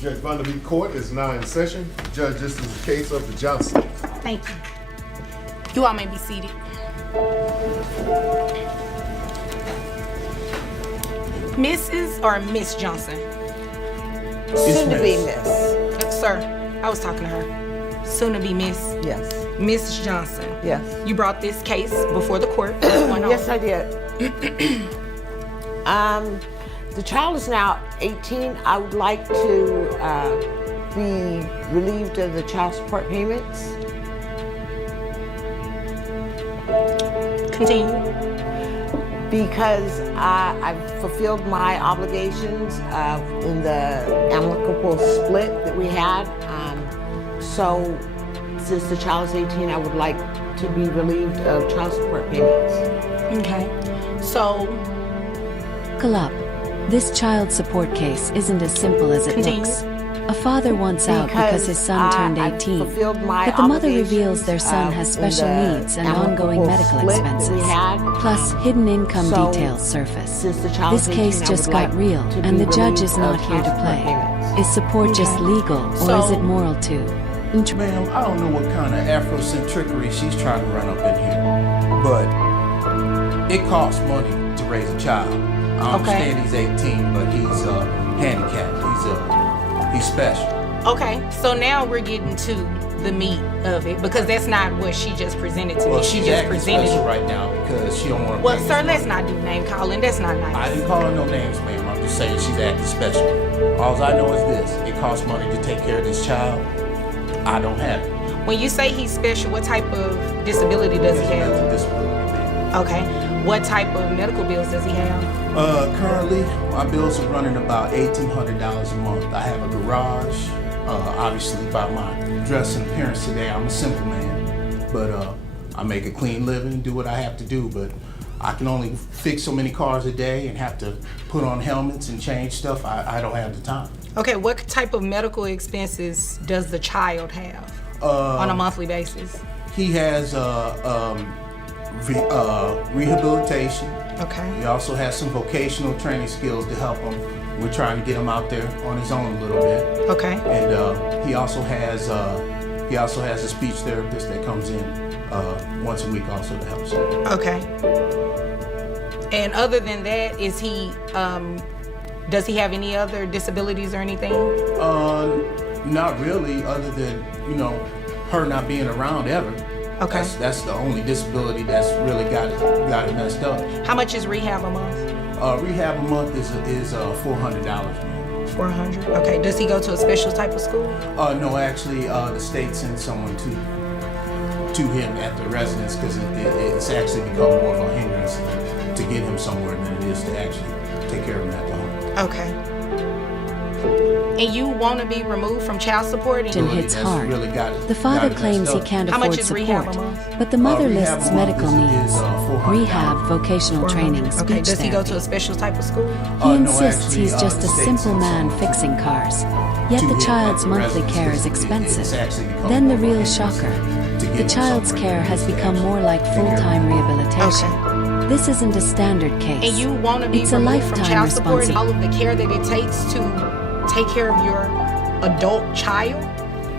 JudgeVondaB court is now in session. Judge, this is the case of the Johnsons. Thank you. You all may be seated. Mrs. or Miss Johnson? Soon to be Miss. Sir, I was talking to her. Soon to be Miss? Yes. Mrs. Johnson? Yes. You brought this case before the court. What's going on? Yes, I did. The child is now 18. I would like to be relieved of the child support payments. Continue. Because I've fulfilled my obligations in the amicable split that we had. So since the child is 18, I would like to be relieved of child support payments. Okay. So, Buckle up. This child support case isn't as simple as it Continue. looks. A father wants out because his son turned I've 18, fulfilled my but the mother obligations, reveals their son has special in the needs and ongoing amicable medical split that expenses. we had. Plus, hidden income So, details surface. since the child This is case 18, I just would got like real, to and be the judge relieved is not of here to child support play. payments. Is support just legal, or So- is it moral too? Ma'am, I don't know what kind of Afrocentrickery she's trying to run up in here, but it costs money to raise a child. I understand he's 18, but he's handicapped. He's special. okay. So now we're getting to the meat of it because that's not what she just presented to me. Well, She she's just acting presented. special right now because she don't want to. Well, sir, let's not do name calling. That's not I nice. didn't call her no names, ma'am. I'm just saying she's acting special. All I know is this: it costs money to take care of this child. I don't have it. When you say he's special, what type of disability does he It's a have? mental disability, ma'am. Okay. What type of medical bills does he have? Currently, my bills are running about $1,800 a month. I have a garage. Obviously, by my dress and appearance today, I'm a simple man. But I make a clean living, do what I have to do. But I can only fix so many cars a day and have to put on helmets and change stuff. I don't have the time. Okay, what type of medical expenses does the child have on a monthly basis? He has rehabilitation. Okay. He also has some vocational training skills to help him. We're trying to get him out there on his own a little bit. Okay. And he also has a speech therapist that comes in once a week also to help him. Okay. And other than that, is he does he have any other disabilities or anything? Not really, other than her not being around ever. Okay. That's the only disability that's really got it messed up. How much is rehab a month? Rehab a month is $400. Man. 400. Okay. Does he go to a special type of school? No, actually, the state sends someone to him at the residence because it's actually become more of a hindrance to get him somewhere than it is to actually take care of him at the home. Okay. And you want to be removed from child support? And hits That's hard. really got it- The father got it claims messed he up. can't How much afford is rehab a support, month? but the mother Rehab lists a month medical is needs, $400. rehab, vocational training, Okay. speech Does he go to a therapy. special type of school? He No, insists actually, he's just the a state simple sends man someone fixing cars. Yet to the him child's at the monthly residence care is because expensive. it's actually become Then the more of a real hindrance shocker. to get The him child's somewhere care than has it is to become actually more like take care of him. full-time rehabilitation. Okay. This isn't a standard case. And you want to be It's a removed from lifetime child support and responsibility. all of the care that it takes to take care of your adult child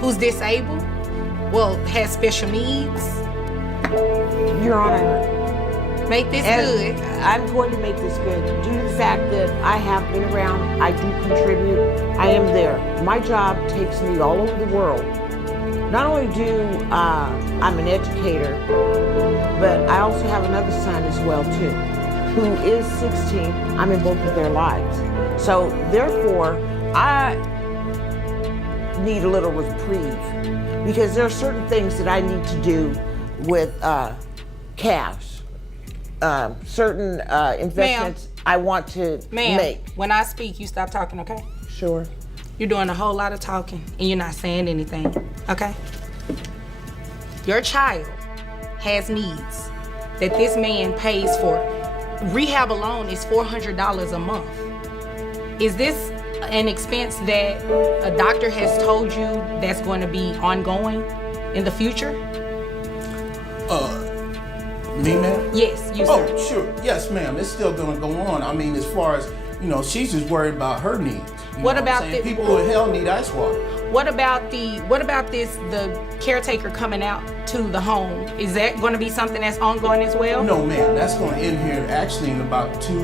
who's disabled, well, has special needs. Your Honor, Make this and good. I'm going to make this good due to the fact that I have been around, I do contribute, I am there. My job takes me all over the world. Not only I'm an educator, but I also have another son as well too, who is 16. I'm in both of their lives. So therefore, I need a little reprieve because there are certain things that I need to do with cash. Certain investments I want to Ma'am, make. when I speak, you stop talking, okay? Sure. You're doing a whole lot of talking and you're not saying anything, okay? Your child has needs that this man pays for. Rehab alone is $400 a month. Is this an expense that a doctor has told you that's going to be ongoing in the future? Me, ma'am? Yes, you, sir. Oh, sure. Yes, ma'am. It's still going to go on. I mean, as far as, she's just worried about her needs. You What know about I'm saying? the- People in hell need ice water. What about the caretaker coming out to the home? Is that going to be something that's ongoing as well? No, ma'am. That's going to end here actually in about 2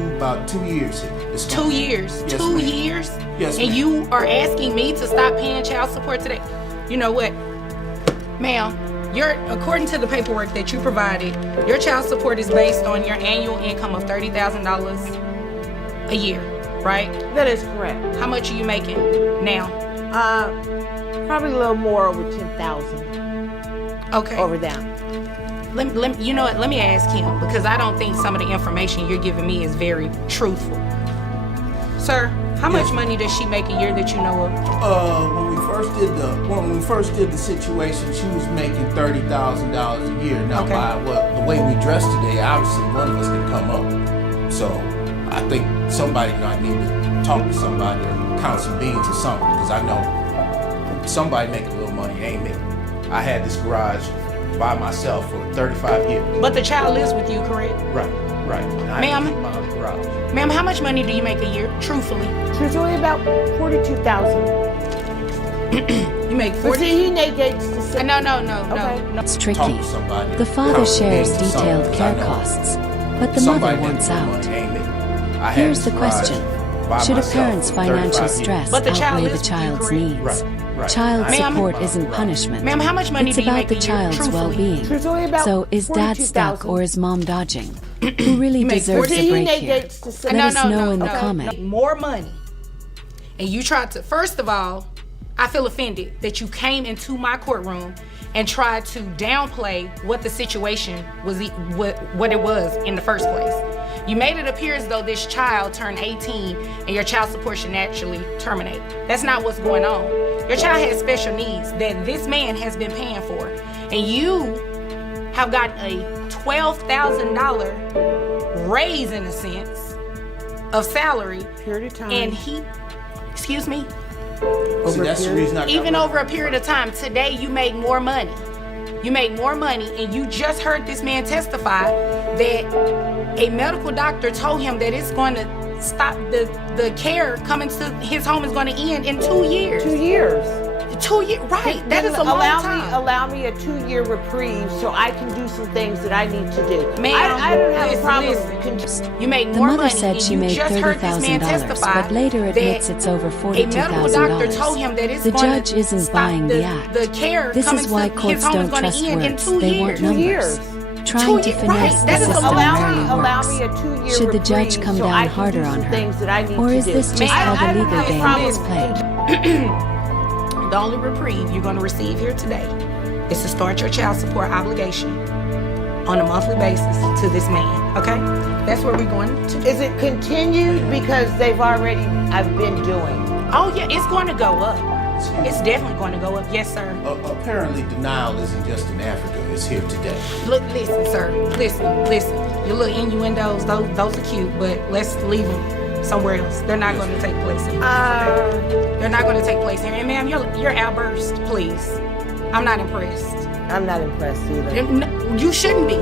years. It's gonna 2 end. years. Yes, 2 ma'am. years? Yes, And ma'am. you are asking me to stop paying child support today? You know what? Ma'am, according to the paperwork that you provided, your child support is based on your annual income of $30,000 a year, right? That is correct. How much are you making now? Probably a little more over 10,000 Okay. over that. You know what? Let me ask him, because I don't think some of the information you're giving me is very truthful. Sir, how much Yes. money does she make a year that you know of? When we first did the situation, she was making $30,000 a year. Now, Okay. the way we dress today, obviously one of us can come up. So I think somebody might need to talk to somebody or count some beans or something, because I know somebody make a little money, ain't me. I had this garage by myself for 35 years. But the child lives with you, correct? Right. And I Ma'am? keep my garage. Ma'am, how much money do you make a year, truthfully? Truthfully, about 42,000. You make But 40? see, he negates the six. No. Okay. It's Talk tricky. to somebody. The father count shares beans or something, detailed 'cause I care know costs, but the somebody mother make wants a little out. money, ain't me. I had Here's this the garage question. by Should a myself parent's for financial 35 years. stress But the child outweigh the lives with you, child's correct? needs? Right. Child I support keep isn't my punishment. Ma'am, how much money It's do you about make the a year, child's truthfully? well-being. Truthfully, about So is dad stuck 42,000. or is mom dodging? Who really You make deserves 40? a He break here? negates the six. Let us know in the comment. More money. And you tried to, first of all, I feel offended that you came into my courtroom and tried to downplay what the situation was, what it was in the first place. You made it appear as though this child turned 18 and your child support should naturally terminate. That's not what's going on. Your child has special needs that this man has been paying for. And you have gotten a $12,000 raise, in a sense, of salary. Period of time. And he, excuse me, See, that's the reason I got even rid of over a it. period of time, today you make more money. You make more money, and you just heard this man testify that a medical doctor told him that it's going to stop, the care coming to his home is going to end in 2 years. 2 years. 2 years, right? That is a long time. Allow me a 2-year reprieve so I can do some things that I need to do. Ma'am, I don't have a listen. problem. You make The more mother money, said and she you made just heard this man $30,000, testify but later admits that it's over a medical doctor told him $42,000. that it's The going judge to isn't stop buying the act. The care This coming is why to his courts home is don't going to trust end in words. 2 They years. want 2 numbers. years. Trying to Right, finesse that the is a system long rarely time. Allow works. me a 2-year Should the reprieve judge come so down I can harder do on some her? things that I need Or to is do. this just Ma'am, how I the don't legal have a game problem is played? The only reprieve you're going to receive here today is to start your child support obligation on a monthly basis to this man, okay? That's where we're going to. Is it continued because I've been doing? Oh, yeah, it's going to go up. It's definitely going to go up. Yes, sir. Apparently, denial isn't just in Africa; it's here today. Look, listen, sir. Listen. Your little innuendos, those are cute, but let's leave them somewhere else. They're not going to take place here. They're not going to take place here. And ma'am, your outburst, please. I'm not impressed. I'm not impressed either. You shouldn't be.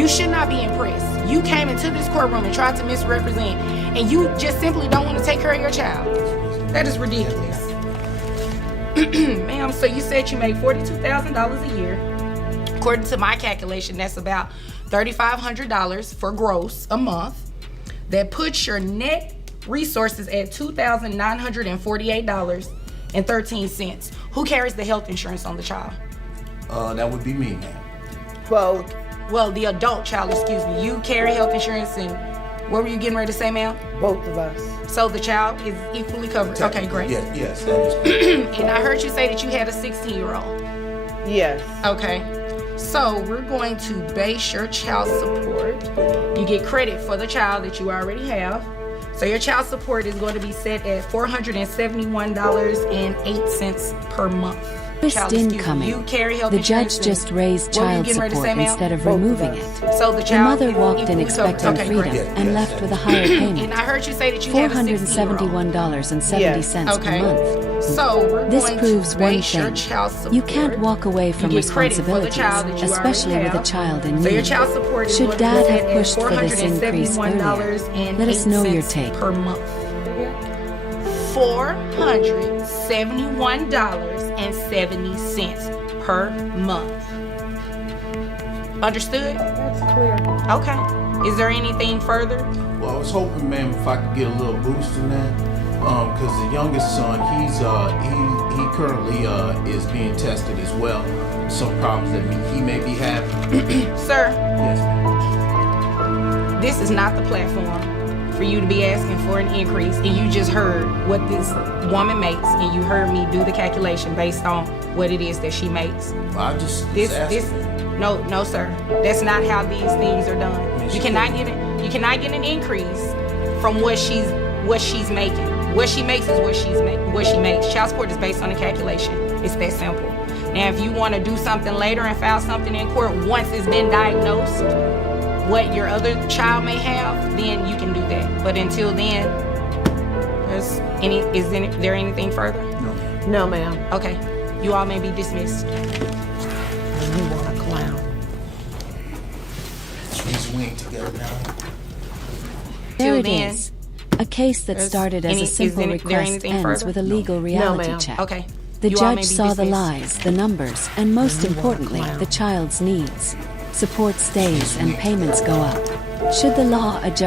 You should not be impressed. You came into this courtroom and tried to misrepresent, and you just simply don't want to take care of your child. That is ridiculous. Ma'am, so you said you make $42,000 a year. According to my calculation, that's about $3,500 for gross a month. That puts your net resources at $2,948.13. Who carries the health insurance on the child? That would be me, ma'am. Well, the adult child, excuse me. You carry health insurance, and what were you getting ready to say, ma'am? Both of us. So the child is equally covered. Okay, great. Yes, that is correct. And I heard you say that you had a 16-year-old. Yes. Okay. So we're going to base your child support. You get credit for the child that you already have. So your child support is going to be set at $471.08 per month. Twist Child, excuse me, incoming. you carry health The insurance judge and- just raised what were you child getting ready to support say, ma'am? instead of Both of removing us. it. So the The child mother is walked in equally expecting covered. Okay, freedom great. and left with a higher payment. And I heard you say that you had a 16-year-old. $471.70 Okay. per month. So we're This going proves to one base your thing. child support. You can't walk away from You get credit for the responsibilities, child that you especially already with a have. child in So your need. child support is Should going to Dad be have set pushed at for this increase earlier? $471.08 Let us know your take. per month. $471.70 per month. Understood? That's clear. Okay. Is there anything further? Well, I was hoping, ma'am, if I could get a little boost in that, because the youngest son, he currently is being tested as well. Some problems that he may be having. Sir, Yes, ma'am. this is not the platform for you to be asking for an increase, and you just heard what this woman makes, and you heard me do the calculation based on what it is that she makes. Well, I just This, asking. no, sir. That's not how these things are done. Yes, You you cannot can. get an increase from what she's making. What she makes is what she makes. Child support is based on a calculation. It's that simple. Now, if you want to do something later and file something in court once it's been diagnosed, what your other child may have, then you can do that. But until then, is there anything further? No. No, ma'am. Okay, you all may be dismissed. You want a clown. She's winged together now. There Till it then, is. A case that there's started as a simple there request anything ends further? with a legal reality ma'am. check. Okay. The You all may judge be saw the dismissed. lies, the numbers, and most You want a importantly, clown. the child's needs. Support stays and payments go up. Should the law adjust